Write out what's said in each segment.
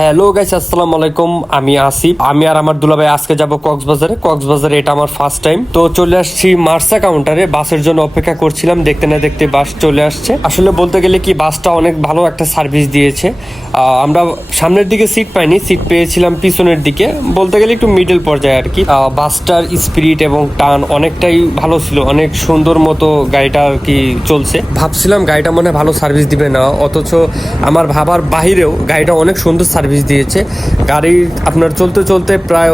Hello guys, আসসালামু আলাইকুম। আমি আসিফ। আমি আর আমার দুলাভাই আজকে যাব কক্সবাজারে। এটা আমার ফার্স্ট টাইম। তো চলে আসছি মার্সা কাউন্টারে। বাসের জন্য অপেক্ষা করছিলাম, দেখতে না দেখতে বাস চলে আসছে। আসলে বলতে গেলে কি, বাসটা অনেক ভালো একটা সার্ভিস দিয়েছে। আমরা সামনের দিকে সিট পাইনি, সিট পেয়েছিলাম পিছনের দিকে, বলতে গেলে একটু মিডল পর্যায়ে আর কি। বাসটার স্পিরিট এবং টান অনেকটাই ভালো ছিল, অনেক সুন্দর মতো গাড়িটা আর কি চলছে। ভাবছিলাম গাড়িটা মনে হয় ভালো সার্ভিস দিবে না, অথচ আমার ভাবার বাহিরেও গাড়িটা অনেক সুন্দর সার্ভিস দিয়েছে। গাড়ি আপনার চলতে চলতে প্রায়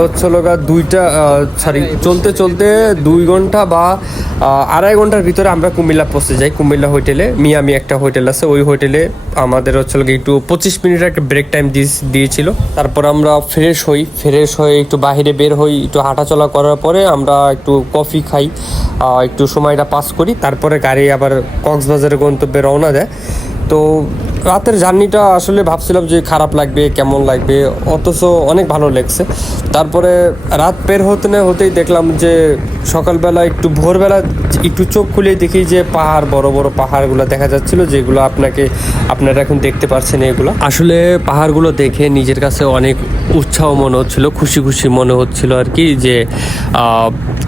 চলতে চলতে 2 ঘন্টা বা 2.5 ঘন্টার ভিতরে আমরা কুমিল্লা পৌঁছে যাই। কুমিল্লা হোটেলে, মিয়ামি একটা হোটেল আছে, ওই হোটেলে আমাদের একটু 25 মিনিটের একটা ব্রেক টাইম দিয়েছিল। তারপর আমরা ফ্রেশ হয়ে একটু বাইরে বের হই, একটু হাঁটাচলা করার পরে আমরা একটু কফি খাই, একটু সময়টা পাস করি। তারপরে গাড়ি আবার কক্সবাজারের গন্তব্যে রওনা দেয়। তো রাতের জার্নিটা আসলে ভাবছিলাম যে খারাপ লাগবে, কেমন লাগবে, অথচ অনেক ভালো লাগছে। তারপরে রাত বের হতে না হতেই দেখলাম যে সকালবেলা একটু ভোরবেলা একটু চোখ খুলেই দেখি যে বড় বড় পাহাড়গুলো দেখা যাচ্ছিল, যেগুলো আপনারা এখন দেখতে পাচ্ছেন। এগুলো আসলে পাহাড়গুলো দেখে নিজের কাছে অনেক উৎসাহ মনে হচ্ছিল, খুশি মনে হচ্ছিল আর কি, যে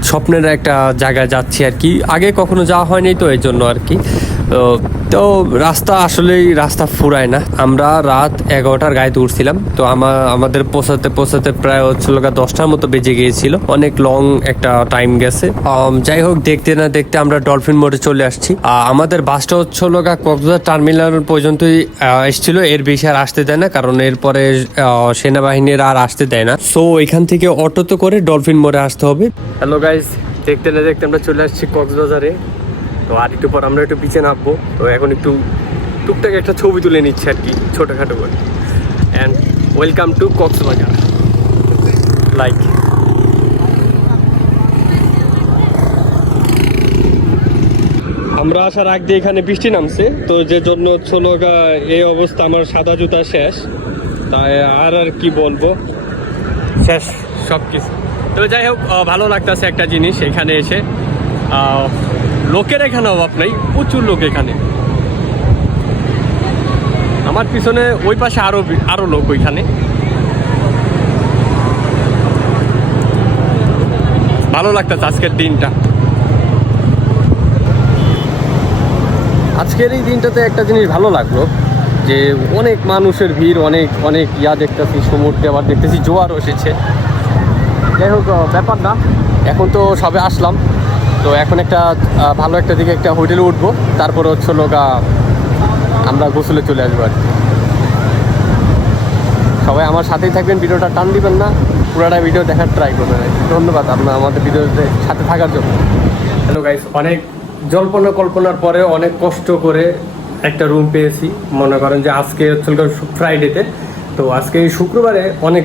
স্বপ্নের একটা জায়গায় যাচ্ছি আর কি। আগে কখনো যাওয়া হয়নি, তো এই জন্য আর কি। তো রাস্তা ফুরায় না। আমরা রাত 11টার গাড়িতে উঠছিলাম। তো আমাদের পৌঁছাতে প্রায় 10টার মতো বেজে গিয়েছিল। অনেক লং একটা টাইম গেছে। যাই হোক, দেখতে না দেখতে আমরা ডলফিন মোড়ে চলে আসছি। আমাদের বাসটা কক্সবাজার টার্মিনাল পর্যন্তই এসেছিল, এর বেশি আর আসতে দেয় না, কারণ এরপরে সেনাবাহিনীর আর আসতে দেয় না। সো এখান থেকে অটোতে করে ডলফিন মোড়ে আসতে হবে। হ্যালো গাইস, দেখতে না দেখতে আমরা চলে আসছি কক্সবাজারে। তো আর একটু পর আমরা একটু বিচে নামবো। তো এখন একটু টুকটাক একটা ছবি তুলে নিচ্ছে আর কি, ছোটোখাটো করে। And welcome to Cox's Bazar. Like আমরা আসার আগ দিয়ে এখানে বৃষ্টি নামছে, তো যে জন্য এই অবস্থা। আমার সাদা জুতা শেষ, তাই আর কি বলবো, শেষ সব কিছু। তো যাই হোক, ভালো লাগতেছে একটা জিনিস এখানে এসে। লোকের এখানে অভাব নেই, প্রচুর লোক এখানে। আমার পিছনে ওই পাশে আরো লোক ওইখানে। ভালো লাগতেছে আজকের দিনটা। আজকের এই দিনটাতে একটা জিনিস ভালো লাগলো, যে অনেক মানুষের ভিড়, অনেক দেখতেছি সমুদ্রে, আবার দেখতেছি জোয়ারও এসেছে। যাই হোক, ব্যাপার না, এখন তো সবে আসলাম। তো এখন একটা ভালো একটা দিকে একটা হোটেলে উঠবো, তারপর আমরা গোসলে চলে আসবো আর কি। সবাই আমার সাথেই থাকবেন, ভিডিওটা টান দিবেন না, পুরোটা ভিডিও দেখার ট্রাই করবেন। ধন্যবাদ আপনার আমাদের ভিডিওতে সাথে থাকার জন্য। হ্যালো গাইস, অনেক কল্পনার পরে অনেক কষ্ট করে একটা রুম পেয়েছি। মনে করেন যে আজকে ফ্রাইডেতে, তো আজকে এই শুক্রবারে অনেক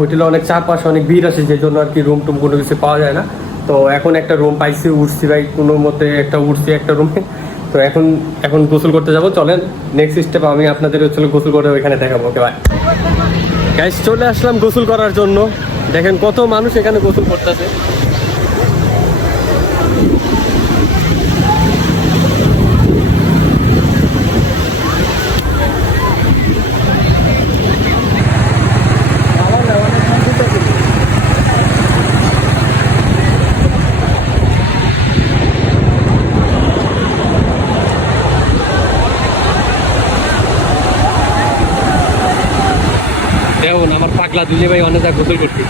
হোটেলে অনেক চারপাশে অনেক ভিড় আসে, যে জন্য আর কি রুম কোনো কিছু পাওয়া যায় না। তো এখন একটা রুম পাইছি, উঠছি ভাই, কোনো মতে উঠছি একটা রুমে। তো এখন গোসল করতে যাবো। চলেন নেক্সট স্টেপ আমি আপনাদের গোসল করে ওইখানে দেখাবো। ওকে ভাই গাইস, চলে আসলাম গোসল করার জন্য। দেখেন কত মানুষ এখানে গোসল করতেছে। দেখুন আমার পাগলা দিলে ভাই অনেক গোসল করতে।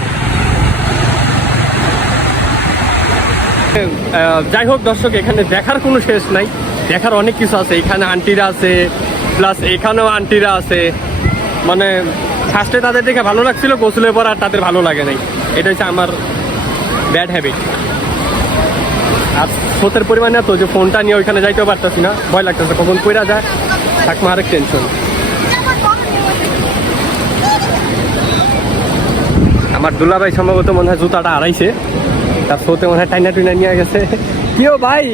যাই হোক দর্শক, এখানে দেখার কোনো শেষ নাই, দেখার অনেক কিছু আছে। এখানে আন্টিরা আছে, প্লাস এখানেও আন্টিরা আছে। মানে ফার্স্টে তাদের দেখে ভালো লাগছিল, গোসলের পর আর তাদের ভালো লাগে নাই। এটা হচ্ছে আমার ব্যাড হ্যাবিট। আর স্রোতের পরিমাণ এত যে ফোনটা নিয়ে ওইখানে যাইতেও পারতেছি না, ভয় লাগতেছে কখন কইরা যায়, থাকবো আরেক টেনশন। আমার দুলাভাই সম্ভবত মনে হয় জুতাটা হারাইছে, তার স্রোতে মনে হয় টাইনা টুইনা নিয়ে গেছে। কিও ভাই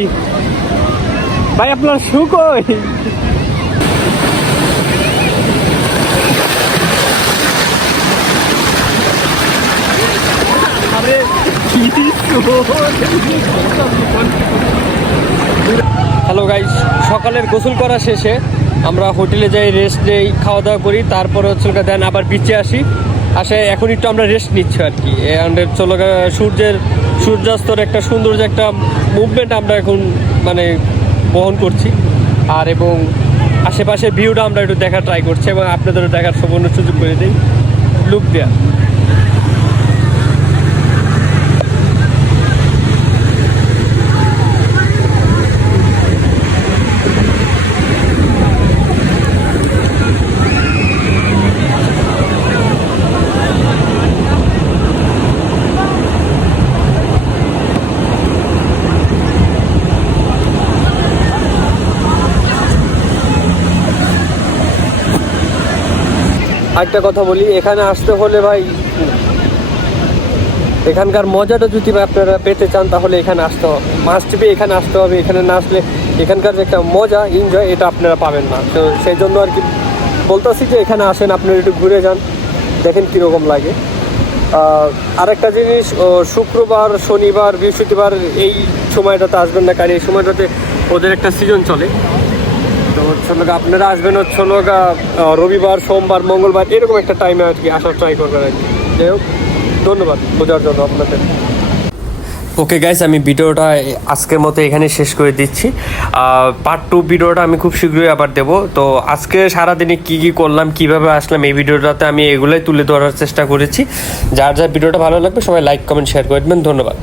আপনার শু কই? হ্যালো গাইস, সকালের গোসল করা শেষে আমরা হোটেলে যাই, রেস্ট নেই, খাওয়া দাওয়া করি, তারপরে হচ্ছে দেন আবার বিচে আসি। এখন একটু আমরা রেস্ট নিচ্ছি আর কি। চলো সূর্যাস্তর একটা সৌন্দর্য, একটা মুভমেন্ট আমরা এখন মানে বহন করছি। এবং আশেপাশের ভিউটা আমরা একটু দেখার ট্রাই করছি এবং আপনাদেরও দেখার সম্পূর্ণ সুযোগ করে দিই। লুক দেয়া একটা কথা বলি, এখানে আসতে হলে ভাই এখানকার মজাটা যদি আপনারা পেতে চান তাহলে এখানে আসতে হবে, মাস্ট বি এখানে আসতে হবে। এখানে না আসলে এখানকার যে একটা মজা, এনজয়, এটা আপনারা পাবেন না। তো সেই জন্য আর কি বলতেছি যে এখানে আসেন, আপনারা একটু ঘুরে যান, দেখেন কীরকম লাগে। আরেকটা জিনিস, শুক্রবার, শনিবার, বৃহস্পতিবার এই সময়টাতে আসবেন না, কারণ এই সময়টাতে ওদের একটা সিজন চলে। তো হচ্ছে আপনারা আসবেন হচ্ছে রবিবার, সোমবার, মঙ্গলবার, এরকম একটা টাইমে আর কি আসার ট্রাই করবেন আর কি। যাই হোক, ধন্যবাদ বোঝার জন্য আপনাদের। ওকে গাইস, আমি ভিডিওটা আজকের মতো এখানে শেষ করে দিচ্ছি। পার্ট 2 ভিডিওটা আমি খুব শীঘ্রই আবার দেবো। তো আজকে সারাদিনে কী কী করলাম, কীভাবে আসলাম, এই ভিডিওটাতে আমি এগুলোই তুলে ধরার চেষ্টা করেছি। যার ভিডিওটা ভালো লাগবে সবাই লাইক, কমেন্ট, শেয়ার করে দেবেন। ধন্যবাদ।